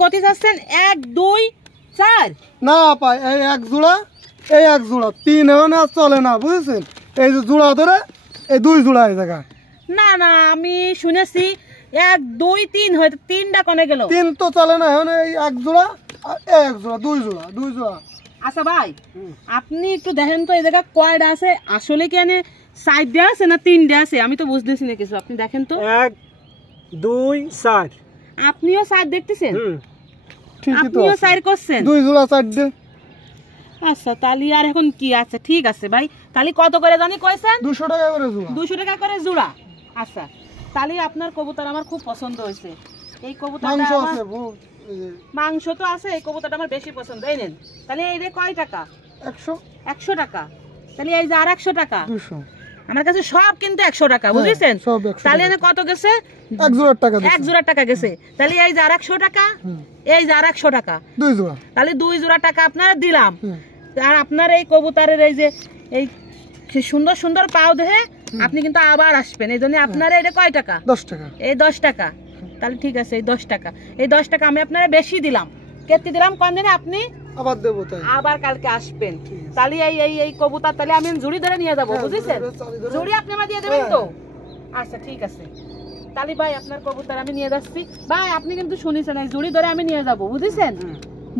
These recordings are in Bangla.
কত যাচ্ছেন 1 2 4 না পাই এই এক জোড়া তিন না চলে না বুঝছেন এই যে জোড়া ধরে এই দুই জোড়া এই জায়গা না না আমি শুনেছি 1 2 3 হয়তো তিনটা কোনে গেল তিন তো চলে না এখন এই এক জোড়া দুই জোড়া আচ্ছা ভাই আপনি একটু দেখেন তো এই জায়গা কয়টা আছে আসলে কি এনে সাইডে আছে না তিনটা আছে আমি তো বুঝতেছি না কিছু আপনি দেখেন তো 1 2 4 আপনিও সাইড দেখতেছেন ঠিকই তো আপনিও সাইড করছেন দুই জোড়া চার দে আচ্ছা তাহলে আর এখন কি আছে ঠিক আছে ভাই তাহলে কত করে জানি কইছেন 200 টাকা করে জোড়া 200 টাকা করে জোড়া আচ্ছা তাহলে আপনার কবুতর আমার খুব পছন্দ হয়েছে এই কবুতরটা মাংস আমার আছে বহুত মাংস তো আছে এই কবুতরটা আমার বেশি পছন্দ এই নেন তাহলে এই রে কয় টাকা 100 টাকা তাহলে এই যে আর 100 টাকা 200 আমার কাছে সব কিন্তু 100 টাকা বুঝছেন তাহলে এনে কত গেছে এক জোড়া টাকা এক জোড়া টাকা গেছে তাহলে এই যে আর 100 টাকা এই যে আর 100 টাকা দুই জোড়া তাহলে দুই জোড়া টাকা আপনারা দিলাম আর আপনার এই কবুতরের এই যে এই সুন্দর সুন্দর পাও দেখে আপনি কিন্তু আবার আসবেন এই জন্য আপনারা এটা কয় টাকা 10 টাকা এই 10 টাকা তাহলে ঠিক আছে এই 10 টাকা এই 10 টাকা আমি আপনারা বেশি দিলাম কেটে দিলাম কোন দিনে আপনি আবার দেব তাই আবার কালকে আসবেন তাহলে এই এই এই কবুতর তাহলে আমি জুড়ি ধরে নিয়ে যাব বুঝছেন জুড়ি আপনি আমাকে দিয়ে দেবেন তো আচ্ছা ঠিক আছে তাহলে ভাই আপনার কবুতর আমি নিয়ে যাচ্ছি ভাই আপনি কিন্তু শুনেছেন এই জুড়ি ধরে আমি নিয়ে যাব বুঝছেন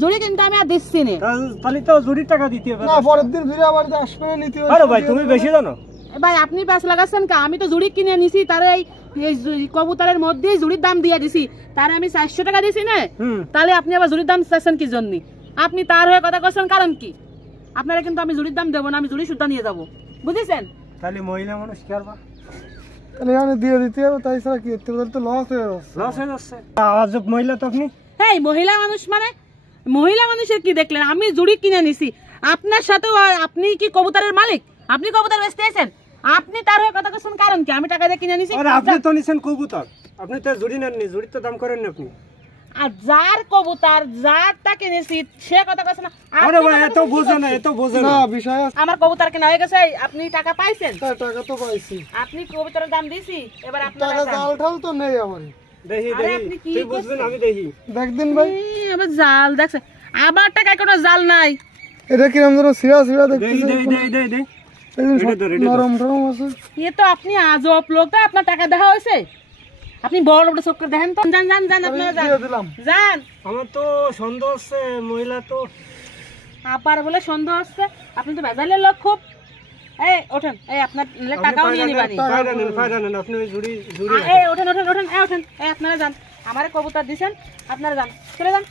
জুড়ি কিন্তু আমি আর দিচ্ছি না তাহলে তো জুড়ির টাকা দিতে হবে না পরের দিন ফিরে আবার আসবে না নিতে আরে ভাই তুমি বেশি জানো ভাই আপনি ব্যাস লাগাচ্ছেন কা আমি তো জুড়ি কিনে নিছি তারে এই কবুতরের মধ্যেই জুড়ির দাম দিয়ে দিছি তারে আমি 400 টাকা দিছি না তাহলে আপনি আবার জুড়ির দাম চাচ্ছেন কি জন্য আপনি তার হয়ে কথা কইছেন কারণ কি আপনারা কিন্তু আমি জুড়ির দাম দেব না আমি জুড়ি সুদ্ধা নিয়ে যাব বুঝেছেন তাহলে মহিলা মানুষ কি করবা তাহলে আমি দিয়ে দিতে হবে তাই ছাড়া কি করতে পারতে লস হয়ে যাচ্ছে আজব মহিলা তো আপনি এই মহিলা মানুষ মানে মহিলা মানুষের কি দেখলেন আমি জুড়ি কিনে নিছি আপনার সাথে আপনি কি কবুতরের মালিক আপনি কবুতর বেচতেছেন আপনি তার হয়ে কথা কইছেন কারণ কি আমি টাকা দিয়ে কিনে নিছি আরে আপনি তো নিছেন কবুতর আপনি তো জুড়ি নেননি জুড়ি তো দাম করেননি আপনি আর যার কবুতর যারটা কিনেছি সে কথা কইছে না আরে ভাই এত বোঝে না বিষয় আমার কবুতর কেনা হয়ে গেছে আপনি টাকা পাইছেন টাকা তো পাইছি আপনি কবুতরের দাম দিছি এবার আপনার টাকা জাল ঠাল তো নেই আমার দেখি তুই বুঝবেন আমি দেখি দেখদিন ভাই আবার জাল দেখছে আবার টাকায় কোনো জাল নাই এটা কিরম যেন সিরা দেখতেছি দে নরম টরম আছে এ তো আপনি আজব লোকটা আপনার টাকা দেখা হয়েছে আপনি বড় বড় চোখ করে দেখেন তো যান আপনারা যান আমার তো সন্দেহ হচ্ছে মহিলা তো আপার বলে সন্দেহ হচ্ছে আপনি তো ভেজালের লোক খুব এই ওঠেন এই আপনার টাকাও নিয়ে নিবানি ফায়দা নেন আপনি ওই জুড়ি এই ওঠেন এই আপনারা যান আমারে কবুতর দিবেন আপনারা যান চলে যান